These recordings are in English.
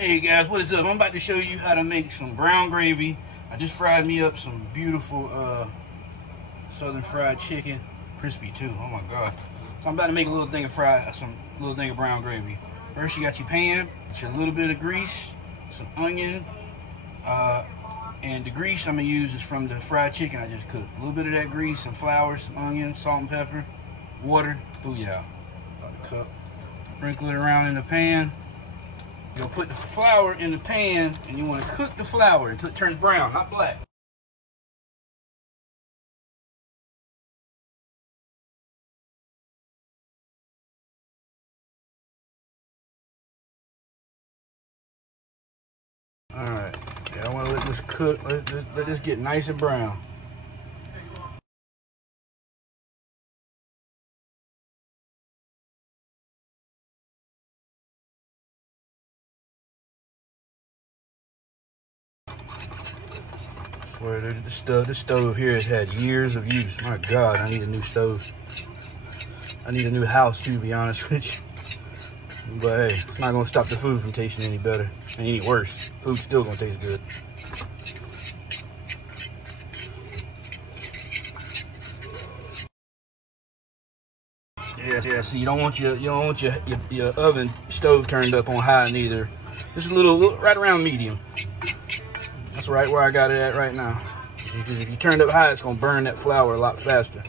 Hey guys, what is up? I'm about to show you how to make some brown gravy. I just fried me up some beautiful southern fried chicken, crispy too. Oh my god! So I'm about to make a little thing of brown gravy. First, you got your pan, it's a little bit of grease, some onion, and the grease I'm gonna use is from the fried chicken I just cooked. A little bit of that grease, some flour, some onion, salt and pepper, water. Oh yeah, about a cup. Sprinkle it around in the pan. You'll put the flour in the pan, and you want to cook the flour until it turns brown, not black. All right, yeah, I want to let this cook. Let this get nice and brown. I swear, this stove here has had years of use. My God, I need a new stove. I need a new house too, to be honest with you. But hey, it's not gonna stop the food from tasting any better, any worse. Food's still gonna taste good. Yeah. See, you don't want your oven stove turned up on high neither. Just a little right around medium. That's right where I got it at right now. Because if you turn it up high, it's gonna burn that flour a lot faster.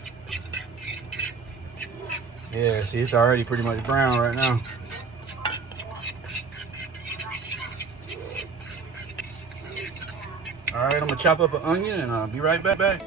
Yeah, see, it's already pretty much brown right now. All right, I'm gonna chop up an onion and I'll be right back.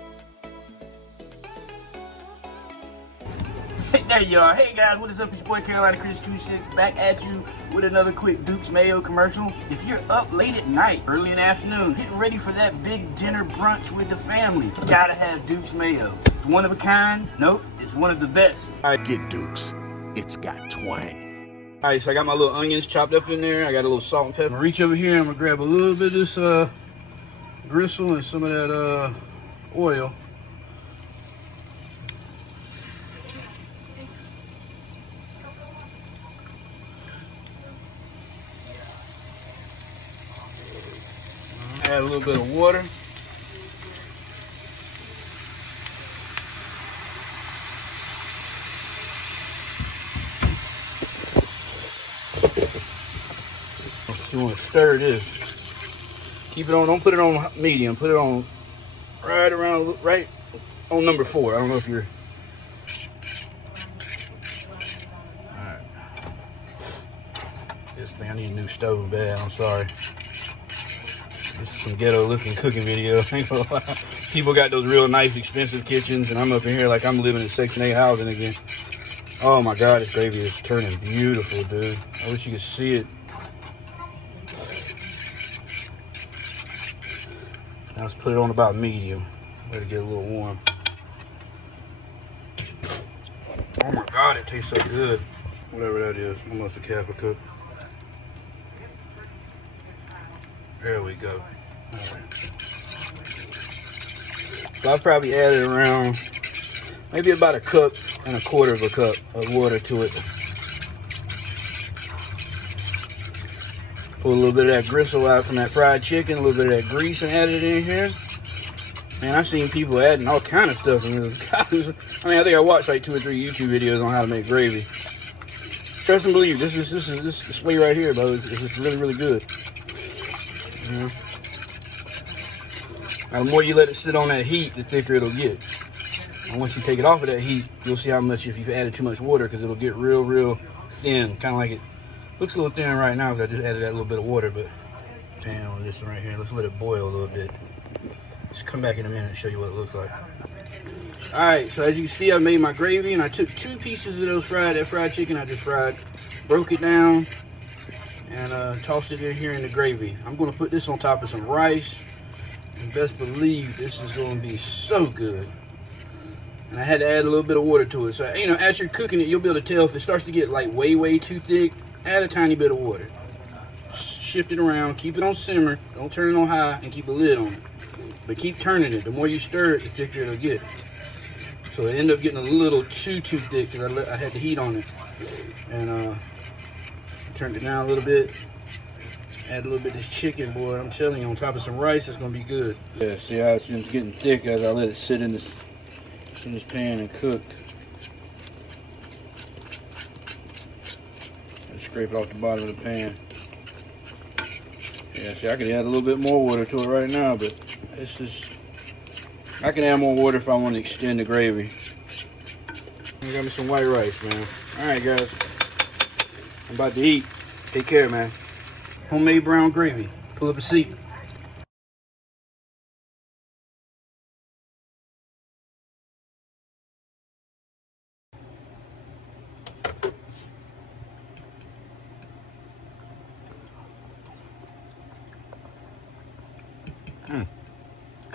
Hey, there you are. Hey guys, what is up? It's your boy CAROLINCHRIS26 back at you with another quick Duke's Mayo commercial. If you're up late at night, early in the afternoon, getting ready for that big dinner brunch with the family, you gotta have Duke's Mayo. It's one of a kind? Nope, it's one of the best. I get Duke's. It's got twang. All right, so I got my little onions chopped up in there. I got a little salt and pepper. I'm gonna reach over here and I'm gonna grab a little bit of this gristle and some of that oil. Add a little bit of water. You want to stir this. Keep it on, don't put it on medium, put it on right on number 4. I don't know if you're... Alright. This thing, I need a new stove bad, I'm sorry. This is some ghetto looking cooking video. People got those real nice expensive kitchens and I'm up in here like I'm living in Section 8 housing again. Oh my God, this gravy is turning beautiful, dude. I wish you could see it. Now let's put it on about medium. Let it get a little warm. Oh my God, it tastes so good. Whatever that is, almost a cap of cook. There we go. All right. So I've probably added around maybe about 1.25 cups of water to it. Pull a little bit of that gristle out from that fried chicken, a little bit of that grease, and add it in here. Man, I've seen people adding all kind of stuff in this. I mean, I think I watched like 2 or 3 YouTube videos on how to make gravy. Trust and believe, this way right here, bro, is just really, really good. Now, the more you let it sit on that heat, the thicker it'll get. And once you take it off of that heat, you'll see how much, if you've added too much water, because it'll get real, real thin. Kind of like it looks a little thin right now because I just added that little bit of water, but damn, on this one right here, let's let it boil a little bit. Just come back in a minute and show you what it looks like. All right, so as you can see, I made my gravy, and I took 2 pieces of that fried chicken I just fried, broke it down, and tossed it in here in the gravy. I'm gonna put this on top of some rice, and best believe this is gonna be so good. And I had to add a little bit of water to it. So, you know, as you're cooking it, you'll be able to tell if it starts to get like way too thick, add a tiny bit of water. Shift it around, keep it on simmer, don't turn it on high, and keep a lid on it. But keep turning it. The more you stir it, the thicker it'll get. So it ended up getting a little too thick because I had the heat on it. And turned it down a little bit. Add a little bit of this chicken, boy. I'm telling you, on top of some rice, it's gonna be good. Yeah, see how it's getting thick as I let it sit in this pan and cook. Scrape it off the bottom of the pan. Yeah, see, I could add a little bit more water to it right now, but it's just, I can add more water if I want to extend the gravy. I got me some white rice, man. All right, guys. I'm about to eat. Take care, man. Homemade brown gravy. Pull up a seat.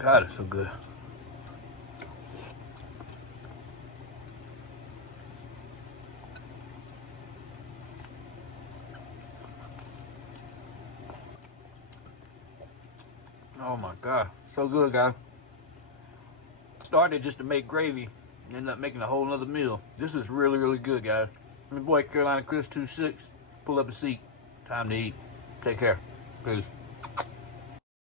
God, it's so good. Oh my God, so good, guys. Started just to make gravy and ended up making a whole nother meal. This is really, really good, guys. I'm your boy, CAROLINCHRIS26. Pull up a seat. Time to eat. Take care. Peace.